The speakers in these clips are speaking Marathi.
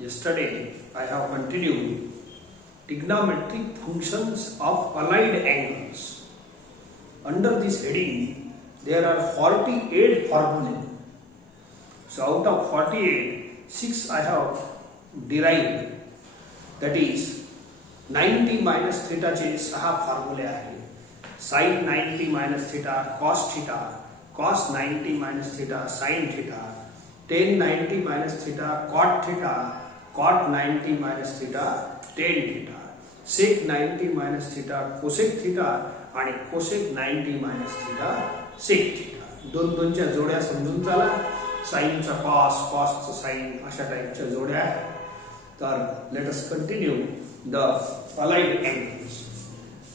Yesterday I have continued trigonometric functions of allied angles. Under this heading there are 48 formulae. So out of 48, 6 I have derived. That is 90 minus theta चे 6 फॉर्म्युले आहे. sin 90 minus theta cos theta, cos 90 minus theta sin theta, tan 90 minus theta cot theta, cot 90 minus theta tan theta, sec 90 minus theta cosec theta आणि cosec 90 minus theta sec theta. दोन दोनच्या जोड्या समजून चला. साइनचा cos, cosचा sin अशा टाइपच्या जोड्या आहेत. तर let us continue the allied angles.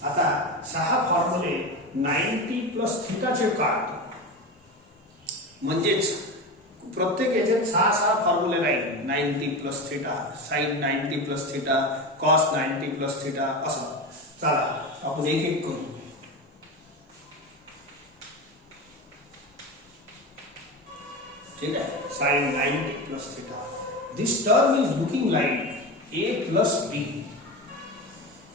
आता 6 फॉर्म्युले 90 प्लस थीटाचे काढतो. म्हणजेच प्रत्येक याच्यात 6 फॉर्म्युले राहील. 90 plus theta, sin 90 plus theta, cos 90 plus theta असं. चला आपण एक एक करू. ठीक आहे. sin 90 plus theta. This term is looking like a plus b.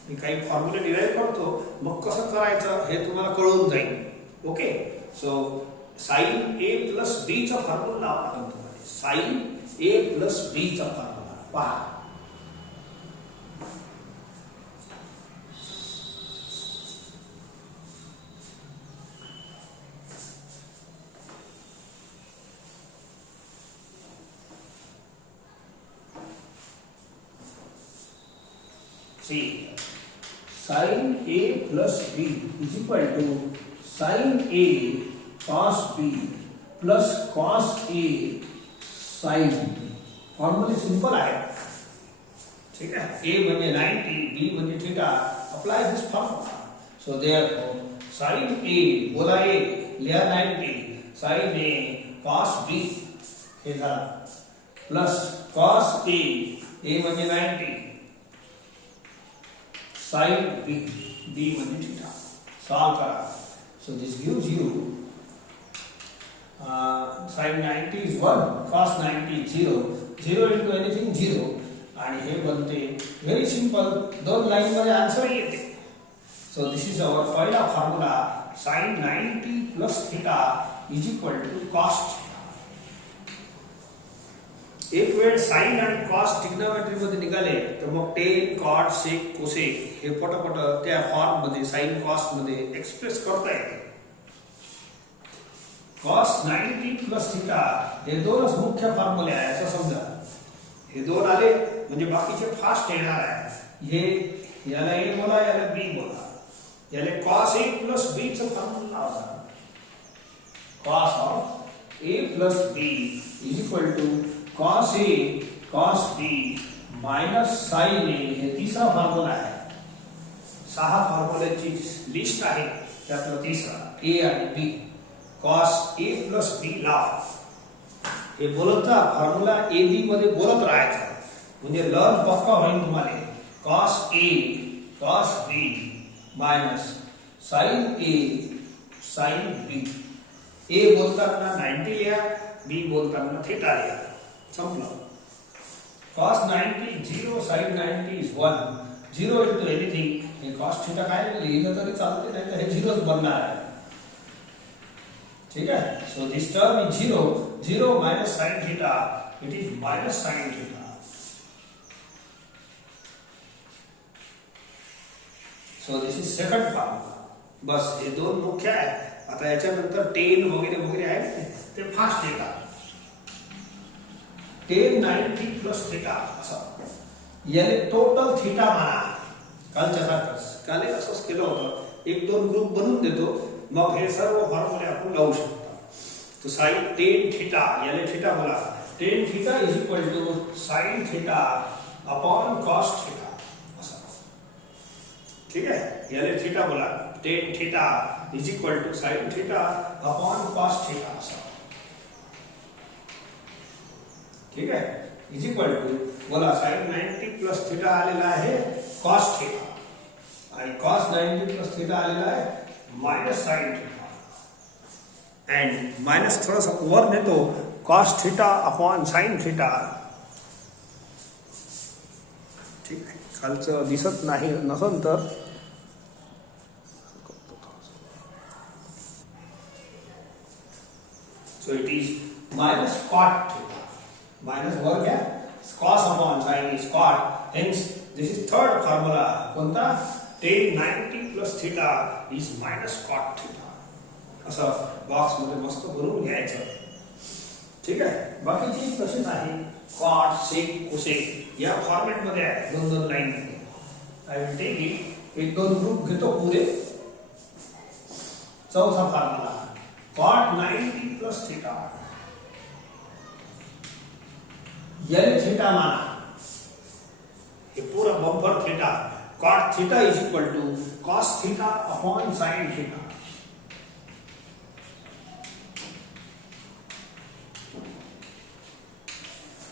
मी काही फॉर्म्युले डिराइव्ह करतो, मग कसं करायचं हे तुम्हाला कळून जाईल. Okay. So sin a plus b चा फॉर्म्युला आपण तुम्हाला sin a प्लस b चा फॉर्म्युला पहा. See, sin a plus b is equal to sin a cos b plus cos a sin b. Formula simple आहे. ठीक आहे. a म्हणजे 90, b म्हणजे theta. Apply this formula. So therefore sin a बोला a लिहा 90, sin a cos b हे झालं प्लस cos a म्हणजे 90 sin b, b म्हणजे थीटा. सॉल्व करा. So this gives you sin 90 is 1, cos 90 is 0, 0 into anything 0, आणि हे बनते व्हेरी सिंपल. दोन लाईन मध्ये आन्सर येते. सो दिस इज आवर पहिला formula. sin 90 plus theta is equal to cos theta. एक वेळ साइन आणि कॉस ट्रिग्नोमेट्री मध्ये निघाले तर मग टेन, कॉट, सेक, कोसेक हे पटपट त्या फॉर्म मध्ये साइन कॉस मध्ये एक्सप्रेस करता येते. cos 90 प्लस थीटा हे दोनच मुख्य फॉर्म्युले आहे असं समजा. हे दोन आले म्हणजे बाकीचे फास्ट येणार आहे. हे याला a बोला, याला b बोला. याला cos a प्लस b चा फॉर्म्युला लावा. cos of a plus b is equal to cos a cos b minus sin a हे तिसरा फॉर्म्युला आहे. 6 फॉर्म्युल्याची लिस्ट आहे, त्यातला तिसरा a आणि b. cos a plus b लावा. हे बोलत जा. फॉर्म्युला a b मध्ये बोलत राहायचं म्हणजे लर्न पक्का होईल तुम्हाला. cos a cos b minus sin a sin b. a बोलताना 90 लिहा, b बोलताना थीटा लिहा. संपलं. cos 90 0, sin 90 is 1, 0 into anything. हे cos थीटा काय लिहिलं तरी चालते, नाही तर हे 0 च बनणार आहे. ठीक आहे. So this term is 0, 0 minus sin theta, it is minus sin theta. So this is second formula. बस हे दोन मुख्य आहे. आता याच्यानंतर टेन वगैरे वगैरे आहेत ते फास्ट येतात. tan 90 प्लस थीटा असं. याने टोटल थीटा म्हणा. कालच्या सारखंच काल असंच केलं होतं. एक दोन ग्रुप बनवून देतो, मग हे सर्व फॉर्म्युले आपण लावू शकतो. तो sin tan थीटा, याने थीटा बोला. tan theta is equal to sin theta upon cos theta असं. ठीक आहे. याने थीटा बोला. tan theta is equal to sin theta upon cos theta असं. ठीक आहे. इज इक्वल टू बोला sin 90 प्लस थीटा आलेला आहे cos थीटा, आणि cos 90 प्लस थीटा आलेला आहे minus sin theta. And minus थोड़ा सा वर नेतो cos theta upon sin theta. खालचं दिसत नाही नसन तर so it is minus cot theta minus वर घ्या cos upon sin is cot hence this is third formula कोणता tan 90 plus theta is minus cot theta असं बॉक्स मध्ये मस्त भरून घ्यायचं ठीक आहे बाकीची तशीच आहे cot sec cosec या फॉर्मॅट मध्ये आहे दोन दोन लाईन मध्ये आय विल टेक इट एक दोन ग्रुप घेतो पुरे चौथा फॉर्म्युला cot 90 plus theta याले थीटा माना ये पूरा bumper theta cot theta is equal to cos theta upon sin theta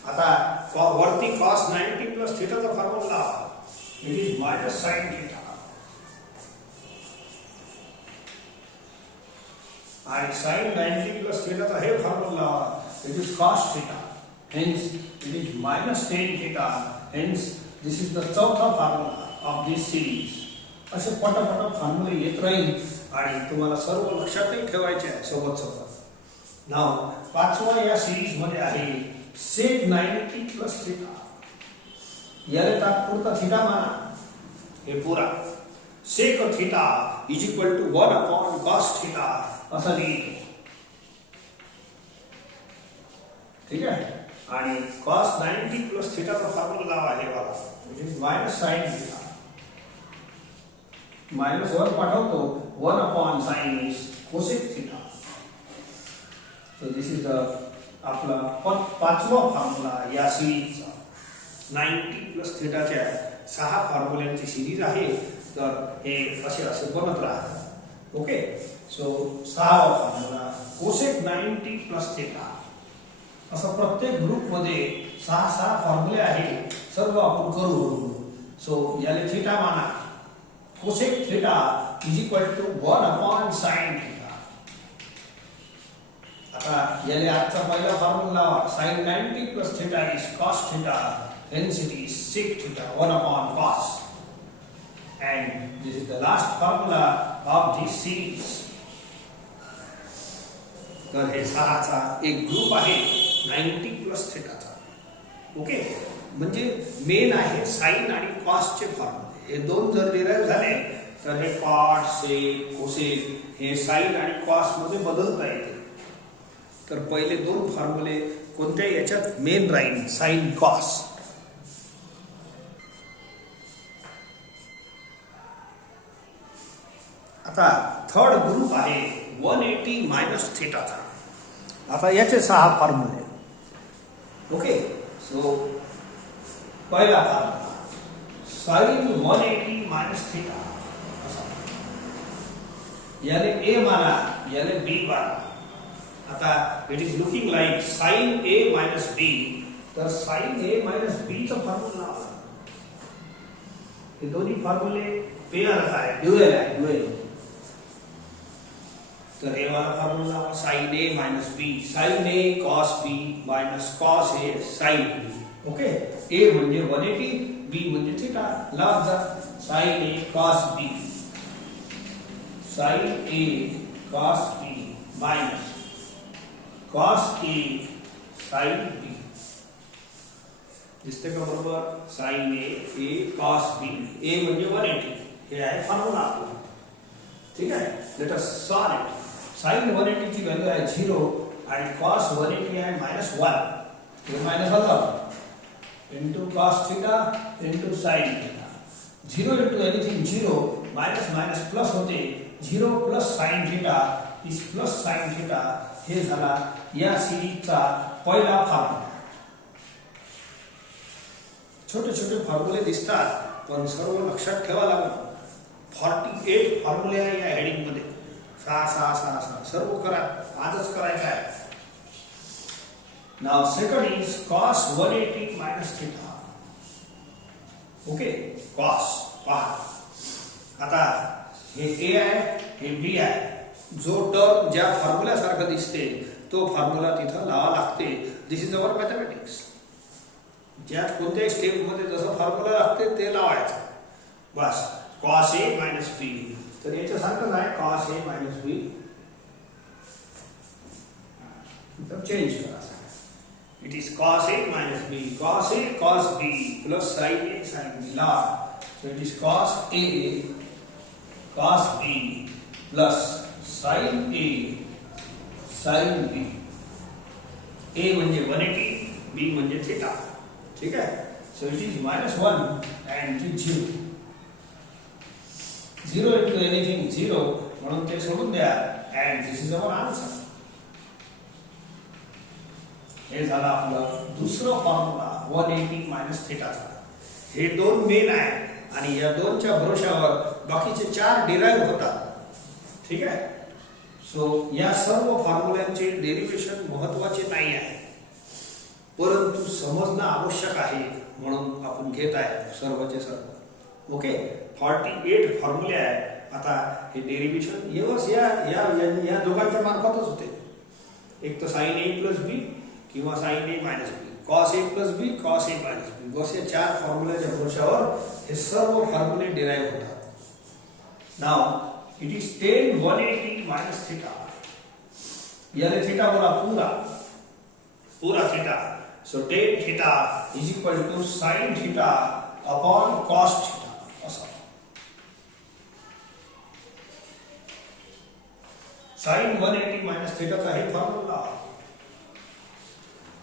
आता वरती cos 90 plus theta चा formula it is minus sin theta and sin 90 plus theta चा हे formula it is cos theta hence it is minus tan theta hence this is the चौथा फॉर्म्युला of this series असे पटापट फॉर्म्युले येत राहील आणि तुम्हाला सर्व लक्षातही ठेवायचे आहे सोबत सोबत नाव पाचवा या सीरीज मध्ये आहे sec 90 plus theta याला तात्पुरता थीटा माना हे पूरा sec theta is equal to 1 upon cos theta असं लिहितो ठीक आहे आणि cos 90 plus theta चा फॉर्म्युला लावा हे वाला which is minus sin theta minus वर पाठवतो 1 upon sin is cosec theta so this is the आपला पाचवा फॉर्म्युला या सीरीजचा 90 plus theta च्या 6 फॉर्म्युल्यांची सीरीज आहे तर हे असे बनत राहतात ओके सो 6वा फॉर्म्युला cosec 90 plus theta असं प्रत्येक ग्रुप मध्ये 6 फॉर्म्युले आहेत सर्व आपण करू सो याले थीटा माना cosec theta is equal to 1 upon sin theta आता याले आजचा पहिला formula sin 90 plus theta is cos theta hence it is sec theta 1 upon cos and this is the last formula of this series तर हे 6चा एक ग्रुप आहे 90 plus theta चा ओके म्हणजे मेन आहे sin आणि cos चे फॉर्म्युले हे दोन जर डिराइव झाले तर हे cot sec cosec हे sin आणि cos मध्ये बदलता येते तर पहिले दोन फॉर्म्युले कोणत्या याच्यात मेन राहील sin cos आता थर्ड ग्रुप आहे 180 minus theta चा आता याचे 6 फॉर्म्युले ओके सो पहिला फॉर्म्युला sin 180 minus theta याले a माना याले b माना आता it is looking like sin a minus b तर sin a minus b चा फॉर्म्युला हे दोन्ही फॉर्म्युले पेअर आहे ड्युअल आहे ड्युअल तर हे वाला formula sin a minus b sin a cos b minus cos a sin b okay a म्हणजे 180 b म्हणजे थीटा लाव जा sin a cos b sin a cos b minus cos a sin b दिसते का बरोबर sin a cos b a म्हणजे 180 हे आहे फॉर्म्युला आपला ठीक आहे let us solve it sin 180 ची व्हॅल्यू आहे 0 आणि cos 180 आहे -1 हे मायनस होता into cos theta into sin theta 0 into anything 0 minus minus plus होते 0 plus sin theta is plus sin theta हे झाला या सीरीजचा पहिला फॉर्म्युला छोटे छोटे फॉर्म्युले दिसतात पण सर्व लक्षात ठेवा लागेल 48 फॉर्म्युले आहे या हेडिंग मध्ये 6 सर्व करा आजच करायचं आहे Now second is cos 180 minus theta. Okay, cos पहा आता हे a आहे हे b आहे जो टर्म ज्या फॉर्म्युला सारखा दिसते तो फॉर्म्युला तिथं लावा लागते दिस इज अवर मॅथमॅटिक्स ज्यात कोणत्याही स्टेप मध्ये जसं फॉर्म्युला लागते ते लावायचं बस. cos a minus b, तर याच्यासारखंच आहे cos a minus b, तर चेंज करायचं. It is cos a minus b, cos a cos b plus sin a sin b ला. So it is cos a cos b plus sin a sin b. a म्हणजे 180, b म्हणजे थीटा. ठीक आहे. So it is -1 and it is 0. 0 into anything 0, म्हणून ते सोडून द्या. And this is our answer. हे झालं आपलं दुसरं फॉर्म्युला 180 मायनस थीटाचा. हे दोन मेन आहे आणि या दोनच्या भरोशावर बाकीचे 4 डिराइव्ह होतात. ठीक आहे. सो या सर्व फॉर्म्युल्यांचे डेरिव्हेशन महत्त्वाचे नाही आहे, परंतु समजणं आवश्यक आहे म्हणून आपण घेत आहे सर्वचे सर्व. ओके. 48 फॉर्म्युले आहे. आता हे डेरिव्हेशन या या या दोघांच्या मार्फतच होते. एक तर sin a plus b किंवा sin a minus b, cos a plus b, cos a minus b, बस या 4 फॉर्म्युल्याच्या भरोशावर हे सर्व फॉर्म्युले डिराइव्ह होतात. Now it is tan 180 minus theta. याले थीटा बोला पूरा theta. So tan theta is equal to sin theta upon cos theta. असं sin 180 minus theta का हे फॉर्म्युला,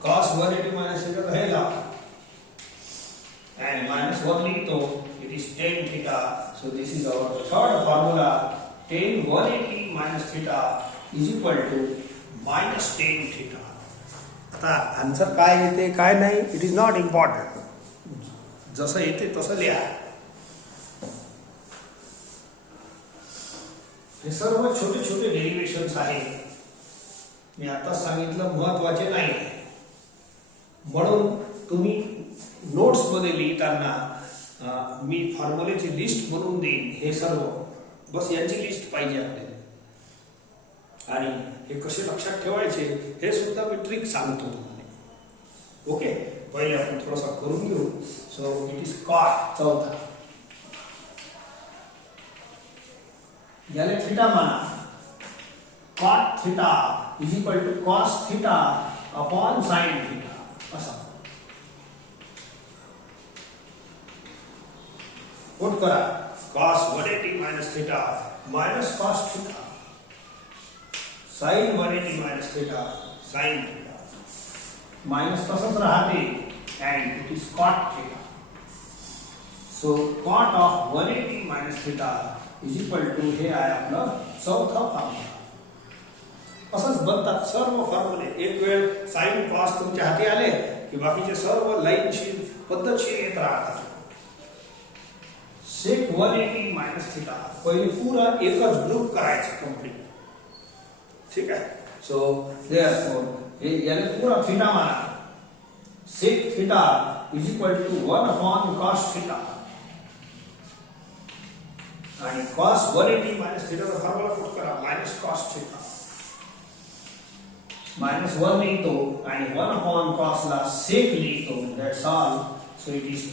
cos 180 minus theta का हे ला, and -1 लिखतो. it is tan theta. So this is our third formula. tan 180 minus theta is equal to minus tan theta. आता आन्सर काय येते काय नाही इट इज नॉट इम्पॉर्टंट. जसं येते तसं लिहा. हे सर्व छोटे छोटे डेरिव्हेशन्स आहेत. मी आता सांगितलं महत्वाचे नाही, म्हणून तुम्ही नोट्स मध्ये लिहिताना मी फॉर्म्युलेची लिस्ट बनवून देईन. हे सर्व बस यांची लिस्ट पाहिजे आपल्याला, आणि हे कसे लक्षात ठेवायचे हे सुद्धा मी ट्रिक सांगतो तुम्हाला. ओके. पहिले आपण थोडासा करून घेऊ. सो इट इज cot चौथा. याले थीटा माना. cot theta is equal to cos theta upon sin theta. असा पुट करा. cos 180 minus theta minus cos theta, sin 180 minus theta sin theta, minus तसंच राहते and it is cot theta. So cot of 180 minus theta is equal to हे आहे आपलं चौथा फॉर्म्युला. असंच बनतात सर्व फॉर्म्युले. एक वेळ sin cos तुमच्या हाती आले की बाकीचे सर्व लाईनशीर पद्धतशीर येत राहतात. sec 180 minus theta पहिले पूरा एकच ग्रुप करायचं कंप्लीट. ठीक आहे. सो देयरफॉर हे याला पूरा थीटा माना. sec theta is equal to 1 upon cos theta, आणि cos 180 minus theta चा फॉर्म्युला पुट करा minus cos theta. -1 लिहितो आणि 1 upon cos ला sec लिहितो. That's all. So it is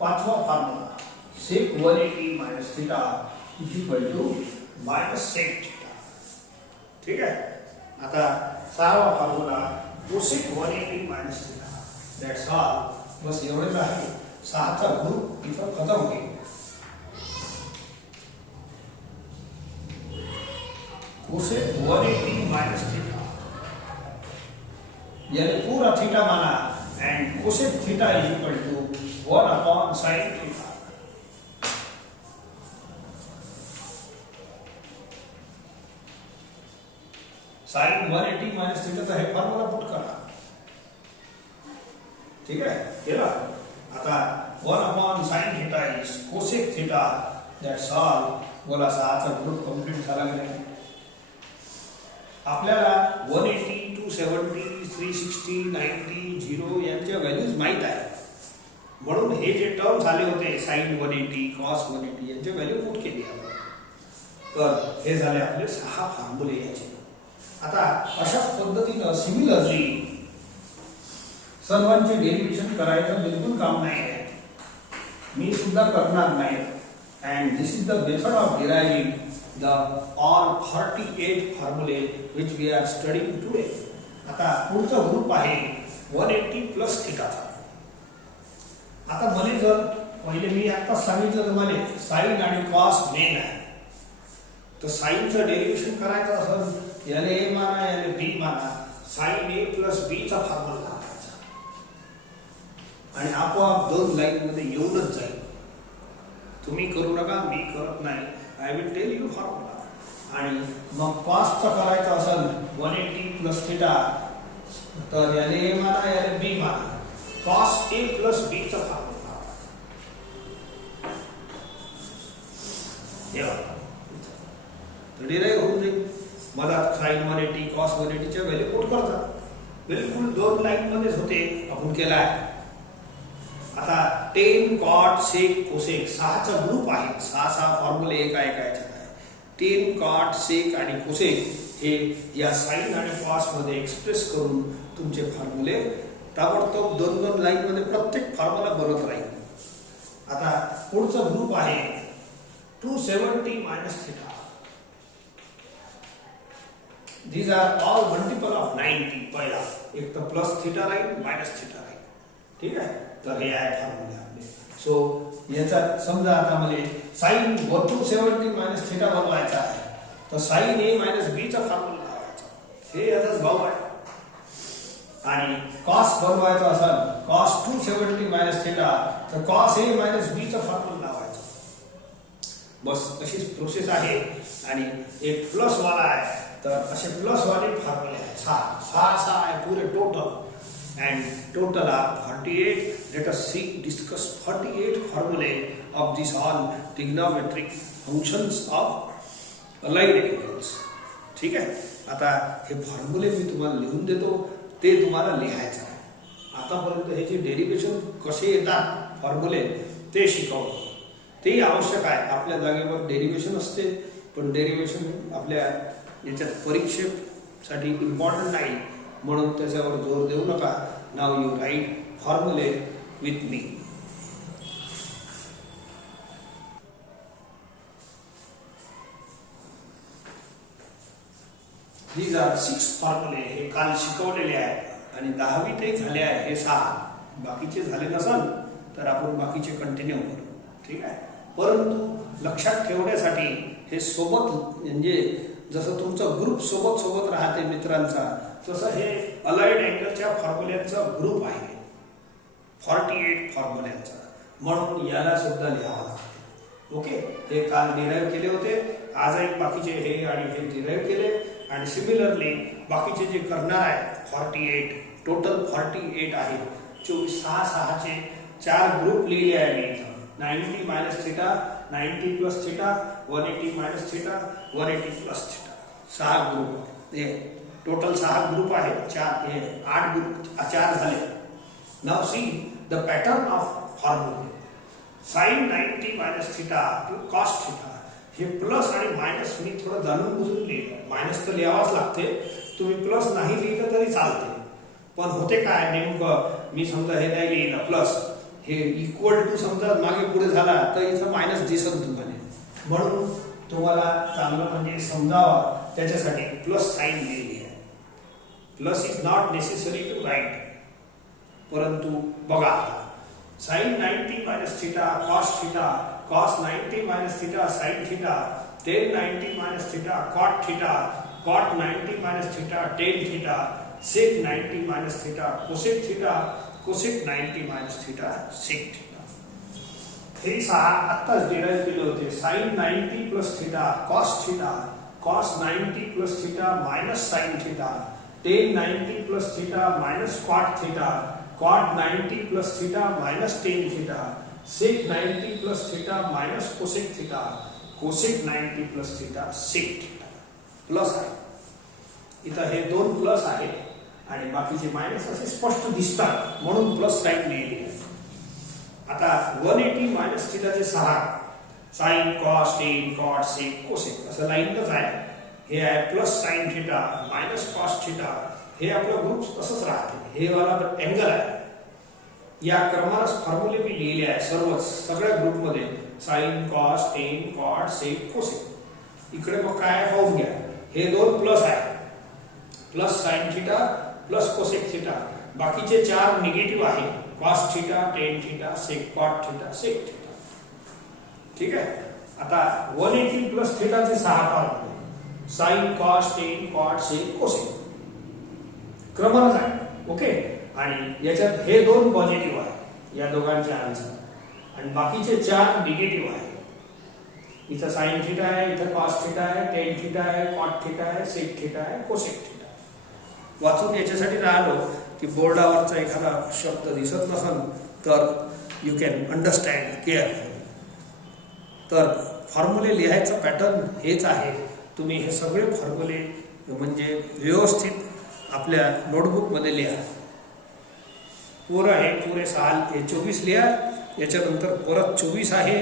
पाचवा formula. sec 180 minus theta is equal to minus sec theta. ठीक है. आता सहावा formula cosec 180 minus theta. That's all. बस एवढेच आहे. 6चा ग्रुप इथं खतम होईल. cosec 180 minus theta यानी पूरा थीटा माना and cosec theta is equal to 1 upon sin theta. sin 180 minus theta चा हे फॉर्म्युला पुट करा. ठीक आहे. केला. आता 1 upon sin theta is cosec theta. That's all. बोला 6चा ग्रुप कंप्लीट झाला की नाही. आपल्याला 180 270 360 90 0 यांच्या व्हॅल्यूज माहित आहे, म्हणून हे जे टर्म झाले होते sin 180 cos 180 यांच्या व्हॅल्यू पुट केली आपण. तर हे झाले आपले 6 फॉर्म्युले याचे. आता अशाच पद्धतीने सिमिलरली सर्वांचे डेरिव्हेशन करायचं बिलकुल काम नाही आहे, मी सुद्धा करणार नाही. And this is the method of deriving the all 48 फॉर्म्युले which we are studying today. आता पुढचा ग्रुप आहे 180 प्लस थिटाचा. आता मला जर पहिले मी आता सांगितलं तुम्हाला साइन आणि कॉस मेन आहे, तर साइनचं डेरिव्हेशन करायचं असेल याला ए माना याला बी माना, साइन ए प्लस बी चा फॉर्म्युला लावायचा आणि आपोआप दोन लाईन मध्ये येऊनच जाईल. तुम्ही करू नका, मी करत नाही, I will tell you formula. आणि मग कॉसचा करायचा असेल 180 प्लस थिटा, तर याला ए माना याला बी माना, कॉस ए प्लस बी चा फॉर्म्युला डिराइव होऊन जाईल. मला साइन 180 कॉस 180 च्या व्हॅल्यू पुट करतात, बिलकुल दोन लाईन मध्येच होते, आपण केला आहे. आता टेन कॉट सेक कोसेक 6चा ग्रुप आहे, 6 फॉर्म्युले एका याच्यात आहे. टेन कॉट सेक आणि कोसेक हे या साइन आणि कॉस मध्ये एक्सप्रेस करून तुमचे फॉर्म्युले ताबडतोब दोन दोन लाईन मध्ये प्रत्येक फॉर्म्युला बनत राहील. आता पुढचा ग्रुप आहे 270 minus theta. These are all multiple of 90. पहिला एक तर प्लस थिटा राहील मायनस थिटा राहील, ठीक आहे. तर हे आहे फॉर्म्युला आपले. सो याचा समजा आता मला साइन 270 मायनस थिटा बनवायचा आहे, तर साइन ए मायनस बी चा फॉर्म्युला लावायचा, हे याचाच भाव आहे. आणि कॉस बनवायचा असेल कॉस 270 मायनस थिटा, तर कॉस ए मायनस बी चा फॉर्म्युला लावायचा. बस अशीच प्रोसेस आहे. आणि एक प्लस वाला आहे, तर असे प्लस वाले फॉर्म्युले आहेत 6 आहे पूरे total. And total are 48. Let us see discuss 48 फॉर्म्युले of this all trigonometric functions of allied angles. ठीक आहे. आता हे फॉर्म्युले मी तुम्हाला लिहून देतो, ते तुम्हाला लिहायचं आहे. आतापर्यंत ह्याचे डेरिव्हेशन कसे येतात फॉर्म्युले ते शिकवलं, ते आवश्यक आहे. आपल्या जागेवर डेरिव्हेशन असते, पण डेरिव्हेशन आपल्या याच्यात परीक्षेसाठी इम्पॉर्टंट नाही, म्हणून त्याच्यावर जोर देऊ नका. नाव यू राईट फॉर्म्युले विथ मी. These are 6 फॉर्म्युले. हे काल शिकवलेले आहेत आणि 10वी ते झाले आहे हे 6. बाकीचे झाले नसल तर आपण बाकीचे कंटिन्यू करू, ठीक आहे. परंतु लक्षात ठेवण्यासाठी हे सोबत, म्हणजे जसं तुमचा ग्रुप सोबत राहते मित्रांचा, तसं हे अलाइड अँगलच्या फॉर्म्युल्यांचा ग्रुप आहे 48 फॉर्म्युल्यांचा, म्हणून याला सुद्धा लिहावं लागते. ओके. हे काल डिराइव्ह केले होते, आजही बाकीचे हे आणि हे डिराइव्ह केले. आणि सिमिलरली बाकीचे जे करणार आहे 48, टोटल 48 आहे. 6 चे 4 ग्रुप लिहिले आहे मी इथं. 90 minus theta, 90 plus theta, 180 minus theta, 180 plus theta. 6 group. हे टोटल 6 ग्रुप आहे. 8 ग्रुप 4 झाले. Now see the pattern of formula. Sine 90 minus theta to cos theta. हे प्लस आणि मायनस मी थोडं जाणून बुजून लिहिलं. मायनस तर लिहावाच लागते, तुम्ही प्लस नाही लिहिलं तरी चालते. पण होते काय नेमकं, मी समजा हे नाही लिहिलं प्लस, हे इक्वल टू समजा मागे पुढे झाला तर इथं मायनस दिसत तुम्हाला, म्हणून तुम्हाला चांगलं म्हणजे समजावं त्याच्यासाठी प्लस साइन लिहिली आहे. Plus is not necessary to write, परंतु बघा sine 90 minus theta cos theta, cos 90 minus theta sin theta, tan 90 minus theta cot theta, cot 90 minus theta tan theta, sec 90 minus theta cosec theta, cosec 90 minus theta sec theta. हे 6 आत्ताच डिराइव्ह केले होते. sin 90 plus theta cos theta, cos 90 plus theta minus sin theta, tan 90 plus theta minus cot theta, cot 90 plus theta minus tan theta, sec 90 plus theta minus cosec theta, cosec 90 plus theta sec theta. Plus आहे इथं, हे 2 प्लस आहे आणि बाकीचे मायनस असे स्पष्ट दिसतात, म्हणून प्लस साइन लिहिली आहे. आता 180 मायनस थिटाचे 6 sine cos tan cot sec cosec असं लाईनच आहे. हे आहे plus sine theta minus cos theta. हे आपलं ग्रुप असंच राहते. हे वाला अँगल आहे या क्रमानच फॉर्म्युले मी लिहिले आहे सर्वच सगळ्या ग्रुपमध्ये sine cos tan cot sec cosec. इकडे मग काय पाहून घ्या, हे दोन प्लस आहे, plus sine theta plus cosec theta, बाकीचे चार निगेटिव्ह आहे, cos theta tan theta sec cot theta sec theta. ठीक आहे. आता 180 प्लस थिटाचे 6 फॉर्म्युले sine cos tan cot sec cosec क्रमानच आहे. ओके. आणि याच्यात हे दोन पॉझिटिव्ह आहे या दोघांचे आन्सर आणि बाकीचे चार निगेटिव्ह आहे. इथं साइन थिटा आहे, इथं कॉस थिटा आहे, टेन थिटा आहे, कॉट थिटा आहे, सेक थिटा आहे, कोसेक थिटा. वाचून याच्यासाठी राहिलो की बोर्डावरचा एखादा शब्द दिसत नसेल तर यू कॅन अंडरस्टँड केअरफुली. तर फॉर्म्युले लिहायचा पॅटर्न हेच आहे. तुम्ही हे सगळे फॉर्म्युले म्हणजे व्यवस्थित आपल्या नोटबुकमध्ये लिहा. हे पुरे साल हे 24 लिहा. याच्यानंतर परत 24 आहे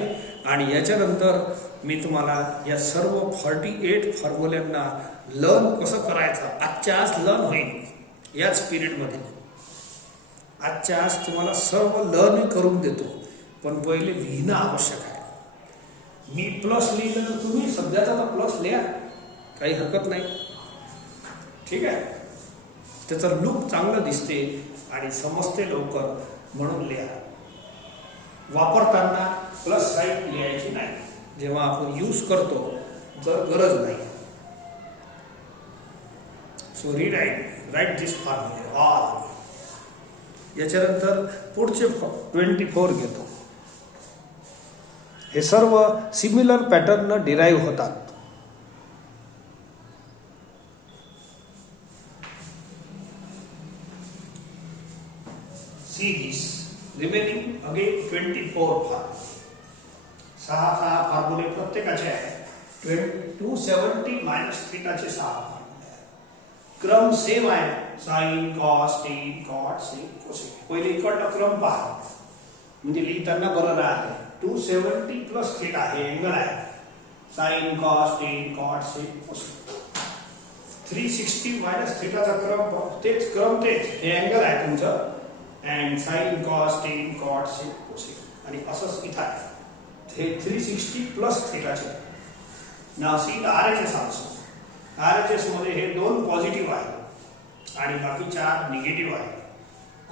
आणि याच्यानंतर मी तुम्हाला या सर्व 48 फॉर्म्युल्यांना लर्न कसं करायचं आजच्या आज लर्न होईल याच पिरियडमध्ये. आजच्या आज तुम्हाला सर्व लर्न करून देतो, पण पहिले लिहिणं आवश्यक आहे. मी प्लस लिहिलं तर तुम्ही सध्याचा तर प्लस लिहा, काही हरकत नाही. ठीक आहे. त्याचं लुक चांगलं दिसते आणि समजते लवकर म्हणून लिहा. वापरताना प्लस साईन लिहायची नाही जेव्हा आपण यूज करतो, जर गरज नाही. सो राईट दिस फॉर्म्युले ऑल. याच्यानंतर पुढचे 24 घेतो. हे सर्व सिमिलर पॅटर्न डिराईव्ह होतात. See this remaining again 24 फॉर्म्युले. 6 फॉर्म्युले प्रत्येकाचे आहे. 270 मायनस थिटाचे 6 फॉर्म्युले. क्रम सेम आहे, sine cos tan cot sec cosec. पहिले इकडला क्रम पहा म्हणजे लिहिताना बरं राहते. 270 प्लस थिटा हे अँगल आहे, sine cos tan cot sec cosec. 360 minus थिटाचा क्रम तेच हे अँगल आहे तुमचं, and sin cos tan cot sec cosec आणि असंच इथं आहे. हे 360 प्लस थिटाचे. नाव सी RHS आल्सो. RHS मध्ये हे दोन पॉझिटिव्ह आहे आणि बाकी चार निगेटिव्ह आहे.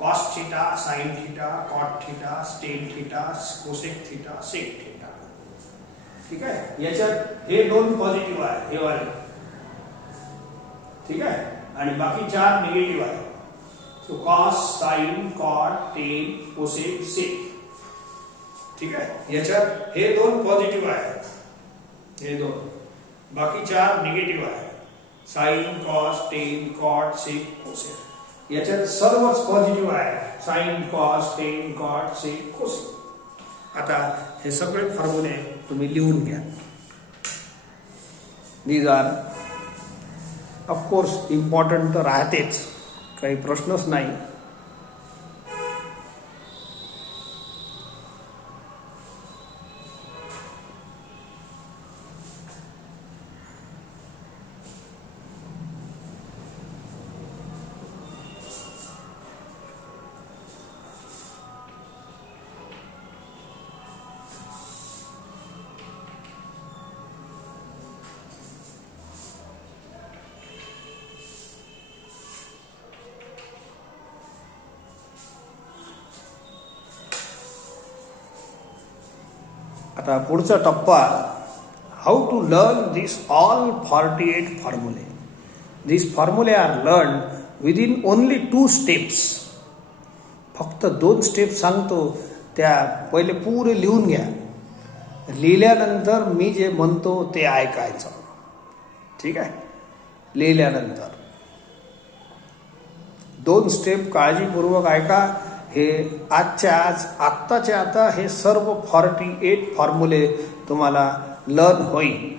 cos theta sin theta cot theta tan theta cosec theta sec theta. ठीक आहे. याच्यात हे दोन पॉझिटिव्ह आहे, हे वाले. ठीक आहे. आणि बाकी चार निगेटिव्ह आहे. तो cos sin cot tan cosec sec. ठीक आहे. याच्यात हे दोन पॉझिटिव्ह आहेत, हे दोन, बाकी चार निगेटिव्ह आहे. sin cos tan cot sec cosec. याच्यात सर्वच पॉझिटिव्ह आहे, sin cos tan cot sec cosec. आता हे सगळे फॉर्म्युले तुम्ही लिहून घ्या. These are of course important तर राहतेच, काही प्रश्नच नाही. आता पुढचा टप्पा, how to learn this all 48 फॉर्म्युले. दिस फॉर्म्युले are learn within only 2 steps. फक्त 2 स्टेप सांगतो, त्या पहिले पुरे लिहून घ्या. लिहिल्यानंतर मी जे म्हणतो ते ऐकायचं. ठीक आहे. लिहिल्यानंतर 2 स्टेप काळजीपूर्वक ऐका. हे आजच्या आज आत्ताच्या आता हे सर्व 48 फॉर्म्युले तुम्हाला लर्न होईल.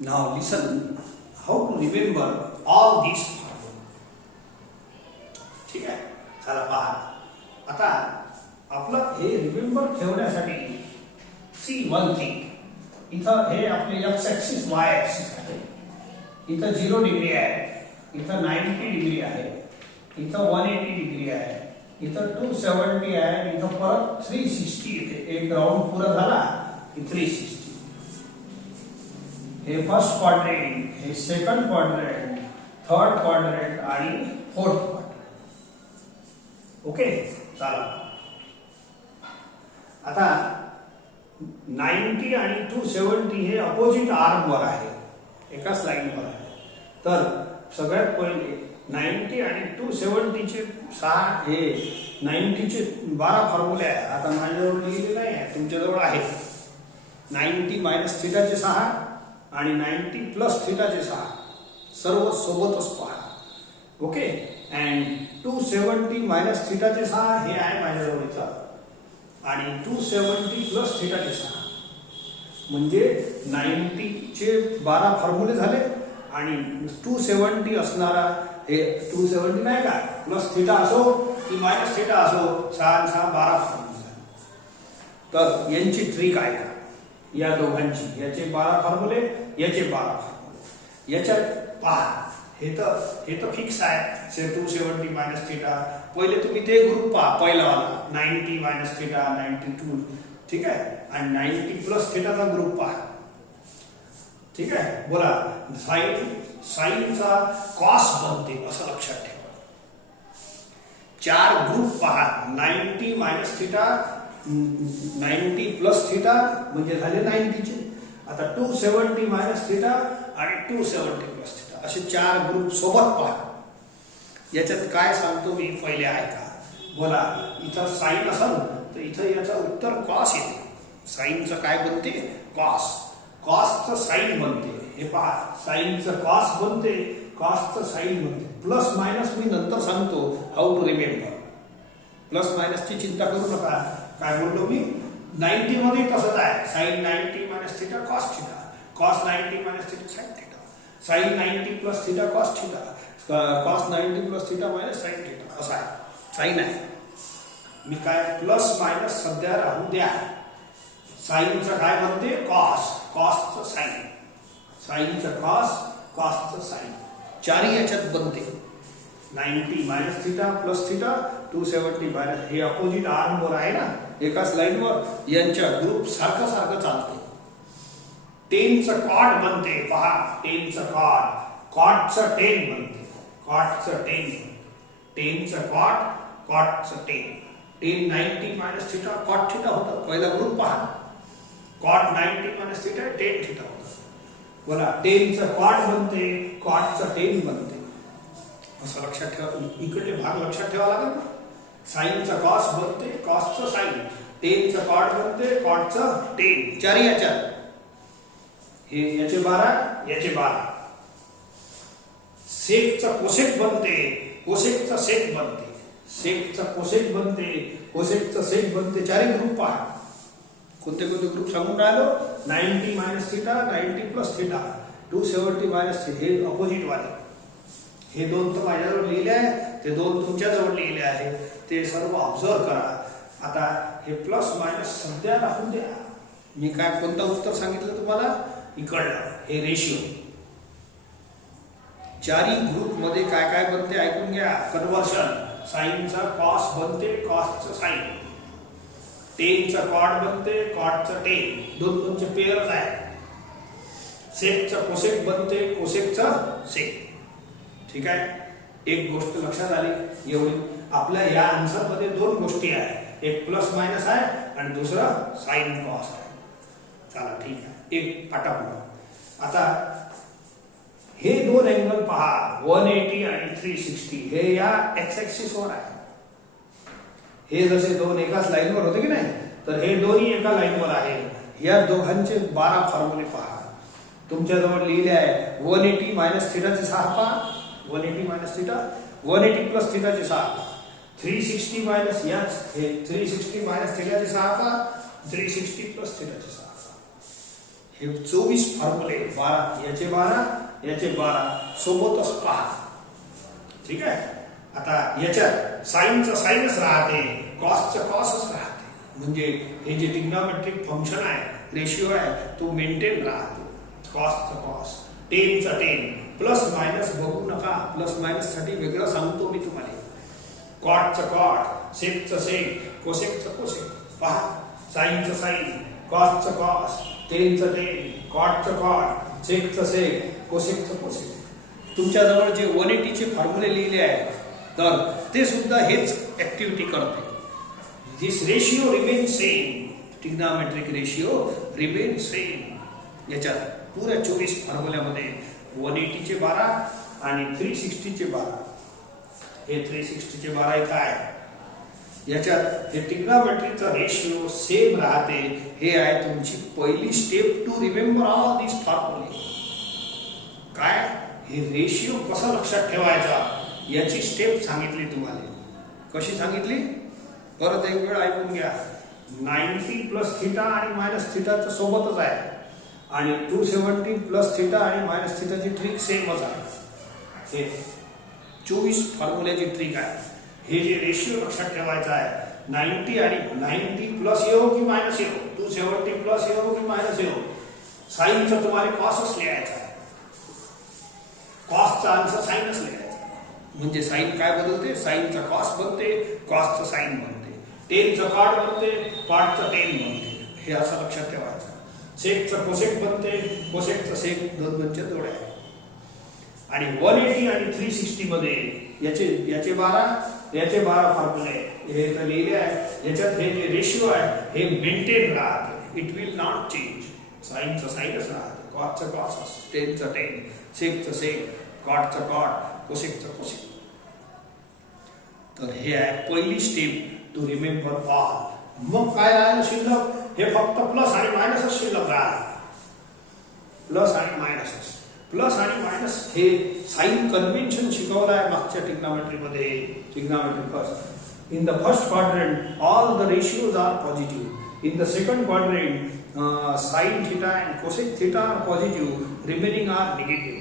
Now listen how to remember all this फॉर्म्युले. ठीक आहे. चला पहा. आता आपलं हे रिमेंबर ठेवण्यासाठी सी वन थिंग. इथं हे आपले एक्स ऍक्सिस वाय ऍक्सिस आहे. इथं 0 डिग्री आहे, इथं 90 डिग्री आहे, इथं 180 डिग्री आहे, इथं 270 आहे आणि इथं परत 360 येते. एक राऊंड पुरा झाला की 360. हे फर्स्ट क्वाड्रंट, हे सेकंड क्वाड्रंट, थर्ड क्वाड्रंट आणि फोर्थ क्वाड्रंट. ओके, चला आता 90 आणि 270 हे अपोजिट आर्मवर आहे, एकाच लाईनवर आहे. तर सगळ्यात पहिले 90 आणि 270 चे 6, हे 90 चे 12 फॉर्म्युले आहे. आता माझ्याजवळ लिहिले नाही आहे, तुमच्याजवळ आहे. 90 मायनस थिटाचे 6 आणि 90 प्लस थिटाचे 6 सर्व सोबतच पहा. ओके, अँड 270 मायनस थिटाचे 6 हे आहे माझ्याजवळ इथं, आणि 270 प्लस थिटाचे 6 म्हणजे 90 चे 12 फॉर्म्युले झाले आणि 270 असणारा हे 270 नाही का, प्लस थिटा असो की मायनस थिटा असो, 6 12 फॉर्म्युले झाले. तर यांची ट्रिक आहे का, या दोघांची, याचे 12 फॉर्म्युले, याचे 12 फॉर्म्युले. याच्यात पहा, हे तर फिक्स आहे 270 मायनस थिटा. पहिले तुम्ही ते ग्रुप पहा, पहिला वाला 90 मायनस थिटा 92, ठीक आहे, आणि 90 प्लस थिटाचा ग्रुप पहा. ठीक आहे, बोला. साईनचा कॉस बनते असं लक्षात ठेवा. 4 ग्रुप पहा, 90 मायनस थिटा, 90 प्लस थिटा म्हणजे झाले 90 चे. आता 270 मायनस थिटा आणि 270 प्लस थिटा असे 4 ग्रुप सोबत पहा. याच्यात काय सांगतो मी, पहिले ऐका. बोला, इथं साईन असेल तर इथं याचं उत्तर कॉस येते. साईनचं काय बनते, कॉस. कॉसचं साईन बनते. हे पहा, साईनचं कॉस बनते, कॉसचं साईन बनते. प्लस मायनस मी नंतर सांगतो हाऊ टू रिमेंबर. प्लस मायनसची चिंता करू नका. काय बोललो मी, 90 मध्ये तसंच आहे. Sine 90 minus theta cos theta, cos 90 minus theta sine theta, sine 90 plus theta cos theta, cos 90 plus theta minus sine theta, असं आहे. साईन आहे. मी काय प्लस मायनस सध्या राहू द्या. साईनचं काय बनते, कॉस, कॉसचं साईन, साईनचं कॉस, कॉसचं साईन. चारही याच्यात बनते. 90 minus theta plus theta, 270 minus, हे अपोजिट आर्मवर आहे ना, एकाच लाईनवर. यांच्या ग्रुप सारखं चालते. 10चं कॉट बनते. पहा, 10चं कॉट, कॉटचं 10 बनते, कॉटचं 10, 10चं कॉट, कॉटचं 10. 10 90 मायनस थिटा कॉट थिटा होतं. पहिला ग्रुप पहा, कॉट 90 मायनस थिटा 10 थिटा होतं. बोला, 10चं कॉट बनते, कॉटचं 10 बनते. असं लक्षात ठेवा. इकडले भाग लक्षात ठेवा लागेल ना. साईनचं कॉस बनते, कॉसचं साईन. 10चं कॉट बनते, कॉटचं 10. चारही याच्यात. हे याचे 12, याचे 12. सेकचं कोसेक बनते, कोसेकचं सेक बनते, सेकचं कोसेक बनते, कोसेकचं सेक बनते. चारही ग्रुप पहा. कोणते ग्रुप सांगून राहिलो, 90 minus theta, 90 plus theta, 270 minus theta, हे अपोजिट वाले. हे दोन तर माझ्याजवळ लिहिले आहे, ते दोन तुमच्याजवळ लिहिले आहे. ते सर्व ऑब्झर्व करा. आता हे प्लस मायनस सध्या राहून द्या. मी काय कोणतं उत्तर सांगितलं तुम्हाला, इकडलं हे रेशिओ. चारही ग्रुप मध्ये काय काय बनते ऐकून घ्या. कन्वर्शन, साईनचा कॉस बनते, कॉसचं साईन. 10चं कॉट बनते, कॉटचं 10. दोनचे पेअरच आहे. सेकचं कोसेक बनते, कोसेकचं सेक. ठीक आहे, एक गोष्ट लक्षात आली एवढी. आपल्या या आन्सर मध्ये 2 गोष्टी आहेत, एक प्लस मायनस आहे आणि दुसरं साइन कॉस आहे. चला ठीक आहे, एक पाठापुढं. आता हे 2 अँगल पहा, 180 आणि 360. हे या एक्स ऍक्सिस वर आहे. हे जसे 2 एकाच लाईनवर होते की नाही, तर हे दोन्ही एका लाईनवर आहे. या दोघांचे 12 फॉर्म्युले पहा. तुमच्याजवळ लिहिले आहे 180 मायनस थिटाचे 6 पहा, 180 मायनस थिटा, 180 प्लस थिटाचे 6, 360 मायनस याच, हे 360 मायनस थिटाचे 6 पहा, 360 प्लस थिटाचे 6. हे 24 फॉर्म्युले, 12 याचे 12, याचे 12 सोबतच पहा. ठीक आहे. आता याच्यात साइनचं साइनच राहते, कॉसचं कॉसच राहते. म्हणजे हे जे ट्रिग्नोमेट्रिक फंक्शन आहे, रेशिओ आहे, तो मेंटेन राहतो. कॉसचं कॉस, टेनचं टेन, प्लस मायनस बघू नका, प्लस मायनस साठी वेगळं सांगतो मी तुम्हाला. कॉटचं कॉट, सेकचं सेक, कोसेकचं कोसेक. पहा, साईनचं साईन, कॉसचं कॉस, टेनचं टेन, कॉटचं कॉट, सेकचं सेक, कोसेकचं कोसेक. तुमच्याजवळ जे 180 चे फॉर्म्युले लिहिले आहेत तर ते सुद्धा हेच ऍक्टिव्हिटी करते. This ratio remain same, trigonometric ratio remain same. याच्यात पुऱ्या 24 फॉर्म्युल्यामध्ये 180 चे 12 आणि 360 चे 12. हे 360 चे 12 इथं आहे. याच्यात हे ट्रिग्नोमेट्रीचा रेशिओ सेम राहते. हे आहे तुमची पहिली step to remember all this फॉर्म्युले. काय हे रेशिओ कसा लक्षात ठेवायचा याची स्टेप सांगितली तुम्हाला. कशी सांगितली परत एक वेळ ऐकून घ्या. 90 प्लस थिटा आणि मायनस थिटाच्या सोबतच आहे आणि 270 प्लस थिटा आणि मायनस थिटाची ट्रिक सेमच आहे. हे 24 फॉर्म्युल्याची ट्रिक आहे. हे जे रेशिओ लक्षात ठेवायचा आहे 90 आणि 90 प्लस येऊ की मायनस येऊ, 270 प्लस येऊ की मायनस येऊ, साईनचं तुम्हाला कॉसच लिहायचा आहे. कॉसचा आन्सर साईनच लिहायचा. म्हणजे साईन काय बदलते, साईनचा कॉस बनते, कॉसचं साईन बनते, टेनचं कॉट बनते, कॉटचं टेन बनते. हे असं लक्षात ठेवायचं. सेकचं कोसेक बनते, कोसेकचं सेक, दोन दोनच्या जोड्या. आणि 180 आणि 360 मध्ये याचे 12 फॉर्म्युले हे तर लिहिले आहे. याच्यात हे जे रेशिओ आहे हे मेंटेन राहते. It will not change. साईनचं साईनच राहते, कॉसचं कॉस, टेनचं टेन, सेकचं सेक, कॉटचं कॉट, कोसेकचं कोसेक. तर हे आहे पहिली स्टेप टू रिमेंबर ऑल. मग काय राहिलं शिल्लक, हे फक्त प्लस आणि मायनसच शिल्लक राहिलं. प्लस आणि मायनसच. प्लस आणि मायनस हे साइन कन्व्हेन्शन शिकवलं आहे मागच्या ट्रिग्नोमेट्रीमध्ये. Trigonometry first, in the first quadrant all the ratios are positive. In the second quadrant sine theta and cosec theta are positive, remaining are negative.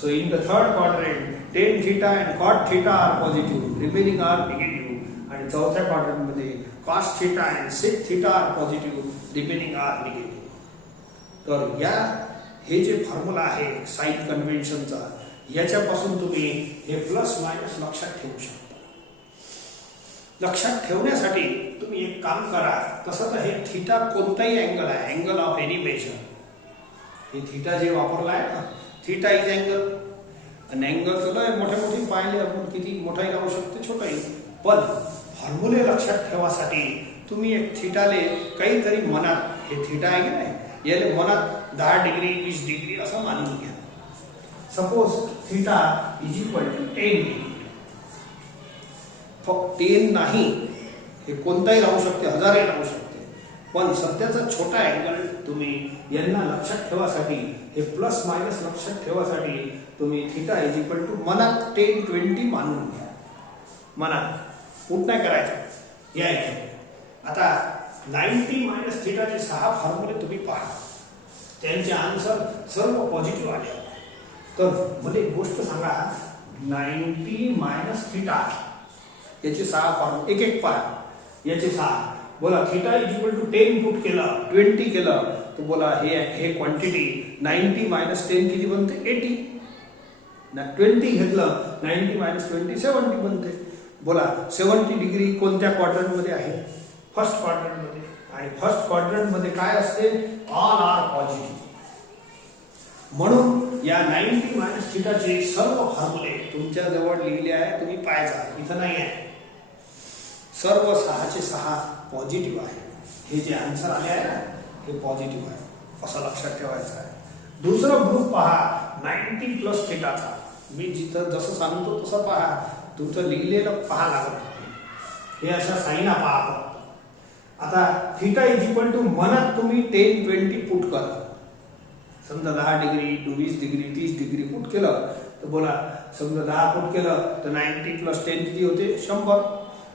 So in the third quadrant, tan theta and cot theta are positive, remaining are negative. आणि चौथ्या क्वाड्रंट मध्ये cos theta and sec theta are positive, remaining are negative. तर या हे जे फॉर्म्युला आहे साइन कन्व्हेन्शनचा, याच्यापासून तुम्ही हे प्लस मायनस लक्षात ठेवू शकता. लक्षात ठेवण्यासाठी तुम्ही एक काम करा. तसं तर हे थीटा कोणताही अँगल आहे, अँगल ऑफ एनी मेजर. हे थीटा जे वापरला आहे ना, थीटा इज अँगल. आणि अँगल तर मोठे पाहिले आपण, किती मोठाही राहू शकते, छोटाही. पण फॉर्म्युले लक्षात ठेवासाठी तुम्ही एक थीटाले काहीतरी मनात, हे थीटा आहे की नाही, याला मनात 10 डिग्री 20 डिग्री असं मानून घ्या. Suppose theta is equal to 10 degree. फक्त 10 नाही, हे कोणताही राहू शकते, हजारही राहू शकते. पण सध्याचा छोटा अँगल तुम्ही यांना लक्षात ठेवासाठी, हे प्लस मायनस लक्षात ठेवासाठी तुम्ही थीटा इज इक्वल टू मनात 10-20 मानून घ्या. मनात पुट नाही करायचं. या इथे आता 90 मायनस थीटाचे 6 फॉर्म्युले तुम्ही पहा. त्यांचे आन्सर सर्व पॉझिटिव्ह आले. तर मला एक गोष्ट सांगा, 90 मायनस थीटा याचे 6 फॉर्म्युले एक एक पहा. याचे 6 बोला. Theta is equal to 10 put केलं, 20 केलं तर बोला हे क्वांटिटी 90 मायनस 10 किती बनते, 80. 20 घेतलं, 90 मायनस 20 70 बनते. बोला 70 डिग्री कोणत्या क्वाड्रंट मध्ये आहे, फर्स्ट क्वाड्रंट मध्ये. आणि फर्स्ट क्वाड्रंट मध्ये काय असते, ऑल आर पॉझिटिव्ह. म्हणून या 90 मायनस थीटाचे सर्व फॉर्म्युले तुमच्या जवळ लिहिले आहे, तुम्ही पाहायचा. इथं नाही आहे. सर्व 6चे 6 पॉझिटिव्ह आहे. हे जे आन्सर आले आहे ना, हे पॉझिटिव्ह आहे, असं लक्षात ठेवायचं आहे. दुसरा ग्रुप पहा 90 प्लस थीटाचा. मी जिथं जसं सांगतो तसं पहा, तुमचं लिहिलेलं पहा लागत. हे अशा साईना पहा. आता थीटा इज इक्वल टू मनात तुम्ही 10-20 पुट करा. समजा 10 डिग्री 20 डिग्री 30 डिग्री पुट केलं तर बोला, समजा 10 पुट केलं तर 90 प्लस 10 किती होते, 100.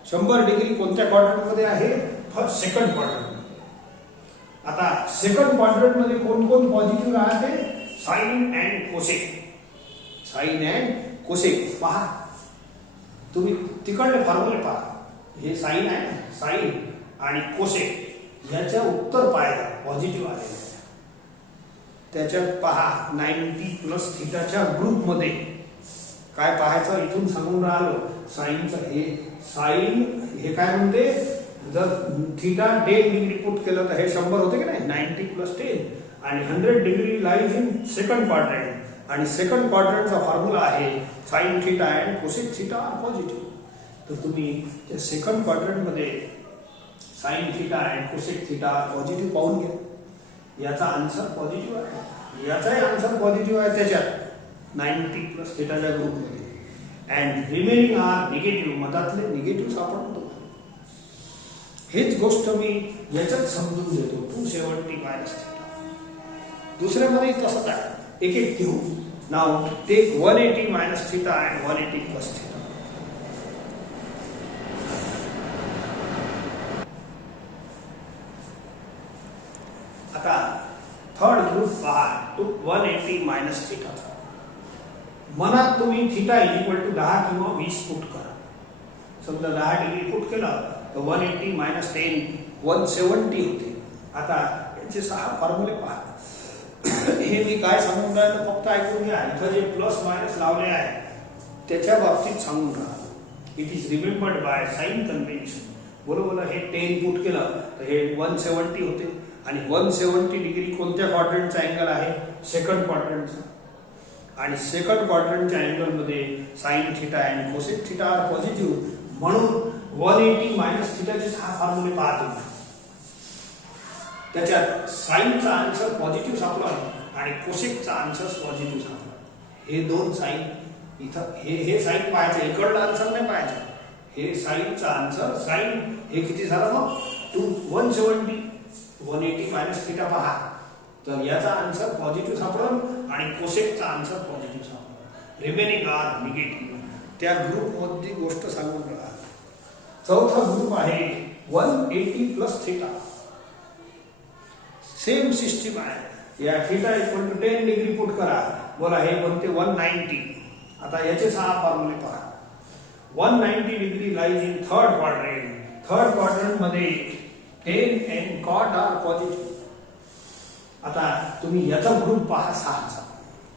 100 डिग्री कोणत्या क्वाड्रंट मध्ये आहे, फर्स्ट सेकंड क्वाड्रंट. आता सेकंड क्वाड्रंट मध्ये कोण कोण पॉझिटिव्ह राहते, sine and cosec. Sine and cosec पहा. तुम्ही तिकडले फॉर्म्युले पहा. हे साइन आहे ना, साइन आणि कोसेक याच्या उत्तर पाहिजे पॉझिटिव्ह आले. त्याच्यात पहा 90 प्लस थिटाच्या ग्रुपमध्ये काय पाहायचं इथून सांगून राहिलो साईनचं साईन हे काय म्हणते जर थिटा 10 डिग्री पुट केलं तर हे 100 होते की नाही 90 प्लस 10 आणि 100 degree lies in second quadrant आणि सेकंड क्वाड्रंटचा फॉर्म्युला आहे sine theta and cosec theta are positive. तर तुम्ही त्या सेकंड क्वाड्रंट मध्ये sine theta and cosec theta positive पाहून घ्या. याचा आन्सर पॉझिटिव्ह आहे याचाही आन्सर पॉझिटिव्ह आहे त्याच्यात 90 प्लस थिटाच्या ग्रुपमध्ये अँड रिमेनिंग आर निगेटिव्ह मधातले निगेटिव्ह सापडतो. हेच गोष्ट मी याच्यात समजून देतो 270 मायनस थिटा. दुसऱ्यामध्ये तसंच आहे एक एक घेऊ. Now take 180 minus theta and 180 plus theta. आता थर्ड ग्रुप पहा टू 180 मायनस थिटा. मनात तुम्ही थिटा इज इक्वल टू 10 किंवा 20 पुट करा. समजा 10 डिग्री पुट केलं तर 180 मायनस 10 170 होते. आता याचे 6 फॉर्म्युले पहा. हे मी काय सांगून राहिलो फक्त ऐकून घ्या. इथं जे प्लस मायनस लावले आहे त्याच्या बाबतीत सांगून राहिलो. It is remembered by sine convention. बरोबर हे 10 पुट केलं तर हे 170 होते आणि 170 डिग्री कोणत्या क्वाड्रंटचा अँगल आहे सेकंड क्वाड्रंटचा आणि सेकंड क्वाड्रंटच्या अँगल मध्ये sine theta and cosec theta are positive. म्हणून 180 मायनस थिटाचे 6 फॉर्म्युले पाहतो. त्याच्यात साइनचा आन्सर पॉझिटिव्ह सापडला आणि कोसेकचा आन्सर पॉझिटिव्ह सापडला. हे दोन साइन इथं हे साइन पाहायचं इकडला आन्सर नाही पाहायचं. हे साइनचा आन्सर साइन हे किती झालं मग 170 180 मायनस थिटा पहा तर याचा आन्सर पॉझिटिव्ह सापडल आणि कोसेकचा आन्सर पॉझिटिव्ह सापडल. Remaining are negative. त्या ग्रुप मध्ये गोष्ट सांगून राहा. चौथा ग्रुप आहे 180 प्लस थिटा. सेम सिस्टीम आहे. या theta equal to 10 degree put करा. बोला हे बनते 190. आता याचे 6 फॉर्म्युले पहा. 190 degree lies in third quadrant. Third quadrant मध्ये 10 and cot आर पॉझिटिव्ह. आता तुम्ही याचा ग्रुप पहा 6चा.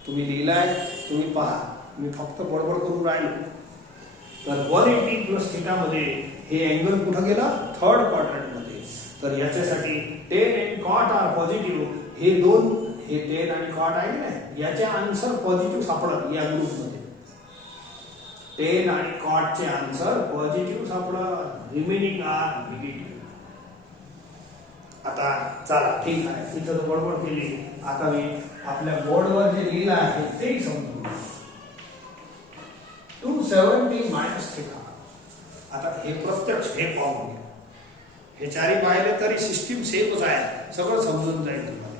तुम्ही लिहिलाय तुम्ही पहा. मी फक्त बडबड करून राहिलो. तर 180 प्लस थिटा मध्ये हे अँगल कुठं गेला थर्ड क्वाड्रंट मध्ये. तर याच्यासाठी 10 and cot आर पॉझिटिव्ह. हे दोन हे 10 आणि cot आहे ना याचे आन्सर पॉझिटिव्ह सापडत या ग्रुप मध्ये. 10 आणि cot चे आन्सर पॉझिटिव्ह सापडत. Remaining are negative. आता चला ठीक आहे इथं बडबड केली. आता मी आपल्या बोर्डवर जे लिहिलं आहे ते समजून 270 मायनस थिटा. आता हे प्रत्यक्ष हे पाहून घ्या. हे चारी पाहिले तरी सिस्टीम सेमच आहे. सगळं समजून जाईल तुम्हाला.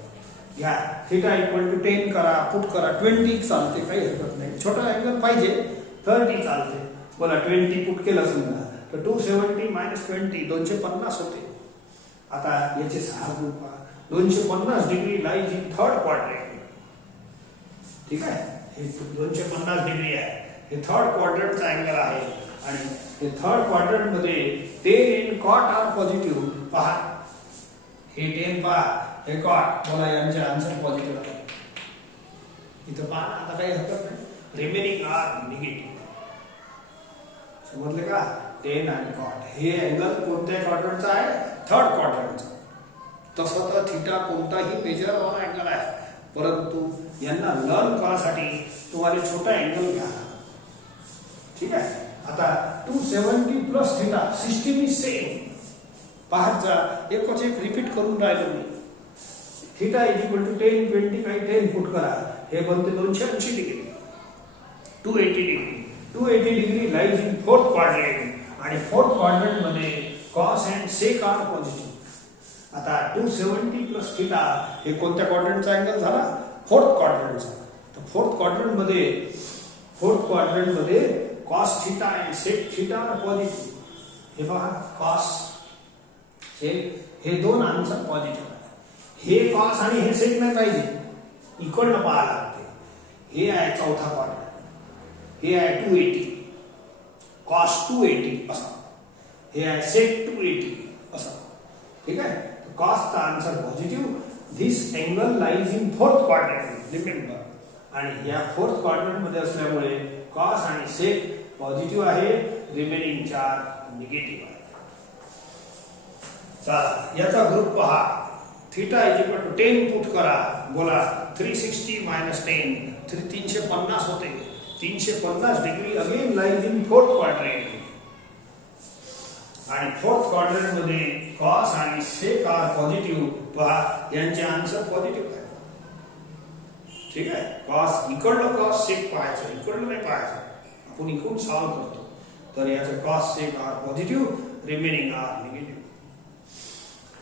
घ्या थिटा इक्वल टू 10 करा पुट करा 20 चालते काही हरकत नाही. छोटा अँगल पाहिजे 30 चालते. बोला 20 पुट केलं समजा तर 270 मायनस 20 250 होते. आता याचे 6 group 250 degree lies in third quadrant. ठीक आहे हे 250 डिग्री आहे. हे थर्ड क्वाड्रंटचा अँगल आहे आणि हे थर्ड क्वाड्रंट मध्ये 10 and cot आर पॉझिटिव्ह. पहा हे 10 पहा हे cot. बोला यांचे आन्सर पॉझिटिव्ह आहे. इथं पहा आता काही हरकत नाही. Remaining are negative. समजले का 10 आणि cot. हे अँगल कोणत्या क्वाड्रंटचा आहे थर्ड क्वाड्रंटचा. तसं तर थिटा कोणताही मेजर वन अँगल आहे परंतु यांना लर्न करासाठी तुम्हाला छोटा अँगल घ्या. ठीक आहे. आता 270 plus theta system is same. पाहत जा एकच एक रिपीट करून राहिलो मी. थिटा इज इक्वल टू 10 20 काही 10 पुट करा. हे बनते 280 degree 280 degree. 280 degree lies in fourth quadrant आणि फोर्थ क्वाड्रंट मध्ये cos and sec are positive. आता 270 प्लस थिटा हे कोणत्या क्वाड्रंटचा अँगल झाला फोर्थ क्वाड्रंटचा. तर फोर्थ क्वाड्रंट मध्ये cos theta and sec theta are positive. हे पहा कॉस सेक हे दोन आन्सर पॉझिटिव्ह आहे. हे कॉस आणि हे सेक नाही पाहिजे इकडनं पाहा लागते. हे आहे चौथा क्वाड्रंट. हे आहे 280 कॉस 280 असा. हे आहे सेक 280 असा. ठीक आहे. कॉसचा answer positive this angle lies in fourth quadrant remember आणि या फोर्थ क्वाड्रंट मध्ये असल्यामुळे कॉस आणि सेक पॉझिटिव्ह आहे, रिमेनिंग चार्ज निगेटिव्ह आहे. चला याचा ग्रुप पहा. Theta is equal to 10 put करा. बोला 360 मायनस 10 350 होते. 350 degree again lies in fourth quadrant आणि फोर्थ क्वाड्रंट मध्ये कॉस आणि सेक आर पॉझिटिव्ह. पहा यांचे आन्सर पॉझिटिव्ह आहे. ठीक आहे. कॉस इकडलं कॉस सेक पाहायचं, इकडलं नाही पाहायचं. आपण इकडून सॉल्व करतो. तर याचं cos sec are positive, remaining are negative.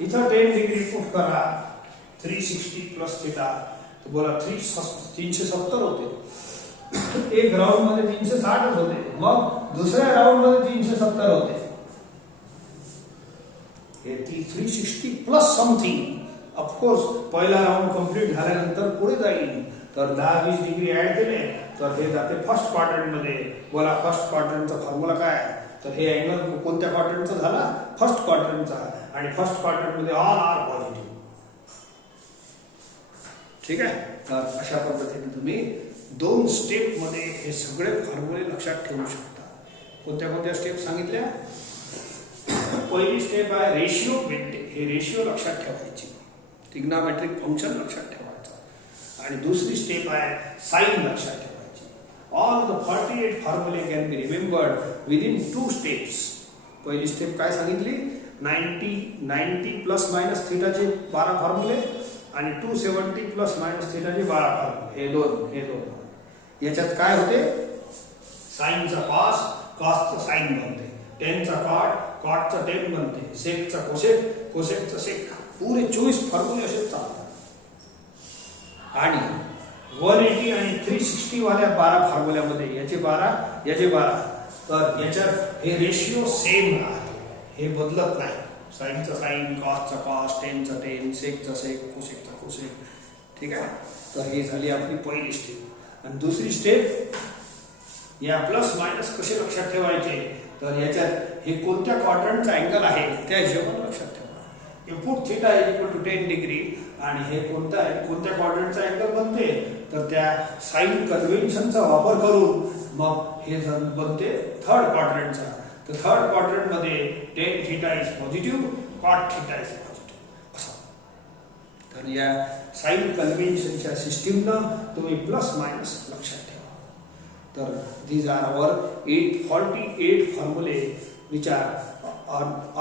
इथं 10 डिग्री पुट करा. 360 प्लस थीटा. तर बोला 370 होते. एक राउंड मध्ये 360 होते. मग दुसऱ्या राउंड मध्ये 370 होते. 360 प्लस समथिंग. ऑफकोर्स पहिला राउंड कंप्लीट झाल्यानंतर पुढे जाईल. तर 10-20 डिग्री ऍड केले तर हे जाते फर्स्ट क्वाड्रंट मध्ये. बोला फर्स्ट क्वाड्रंटचा फॉर्म्युला काय आहे? तर हे अँगल कोणत्या क्वाड्रंटचा झाला? फर्स्ट क्वाड्रंटचा. आणि फर्स्ट क्वाड्रंट मध्ये ऑल आर पॉझिटिव्ह. ठीक आहे. तर अशा पद्धतीने तुम्ही 2 स्टेप मध्ये हे सगळे फॉर्म्युले लक्षात ठेवू शकता. कोणत्या कोणत्या स्टेप सांगितल्या? पहिली स्टेप आहे रेशिओ मेंटेन. हे रेशिओ लक्षात ठेवायची. ट्रिग्नोमेट्रिक फंक्शन लक्षात ठेवायचं. आणि दुसरी स्टेप आहे साइन लक्षात ठेवायची. ऑल द 48 फॉर्म्युले can be remembered within 2 steps. पहिली स्टेप काय सांगितली? 90 प्लस मायनस थीटाचे 12 फॉर्म्युले आणि 270 प्लस मायनस थीटाचे 12 फॉर्म्युले. हे दोन याच्यात काय होते? साइनचा कॉस, कॉसचा साइन बनते. टेनचा कॉट, कॉटचा टेन बनते. सेकचा कोसेक, कोसेकचा सेक. पुरे 24 फॉर्म्युले असे चालतात. आणि 180 आणि 360 वाल्या 12 फॉर्म्युल्यामध्ये याचे 12, याचे 12. तर याच्यात हे रेशिओ सेम राहते. हे बदलत नाही. साइनचा साइन, कॉसचा कॉस, टेनचा टेन, सेकचा सेक, कोसेकचा कोसेक. ठीक आहे. तर ही झाली आपली पहिली स्टेप. आणि दुसरी स्टेप या प्लस मायनस कसे लक्षात ठेवायचे? तर याच्यात हे कोणत्या क्वाड्रंटचा अँगल आहे त्या हिशोबाने लक्षात ठेवा. Input theta is equal to 10 degree आणि हे कोणत्या क्वाड्रंटचा अँगल बनते? तर त्या साइन कन्व्हेन्शनचा वापर करून मग हे बनते थर्ड क्वाड्रंटचा. तर थर्ड क्वाड्रंट मध्ये tan theta is positive, cot theta is positive असं. तर या साइन कन्व्हेन्शनच्या सिस्टीमनं तुम्ही प्लस मायनस लक्षात ठेवा. तर these are our 48 formulae which are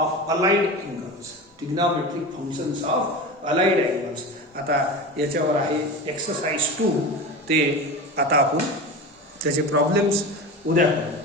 of allied angles, trigonometric functions of allied angles. आता याच्यावर आहे एक्सरसाइज 2. ते आता आपण त्याचे प्रॉब्लेम्स उद्या करू.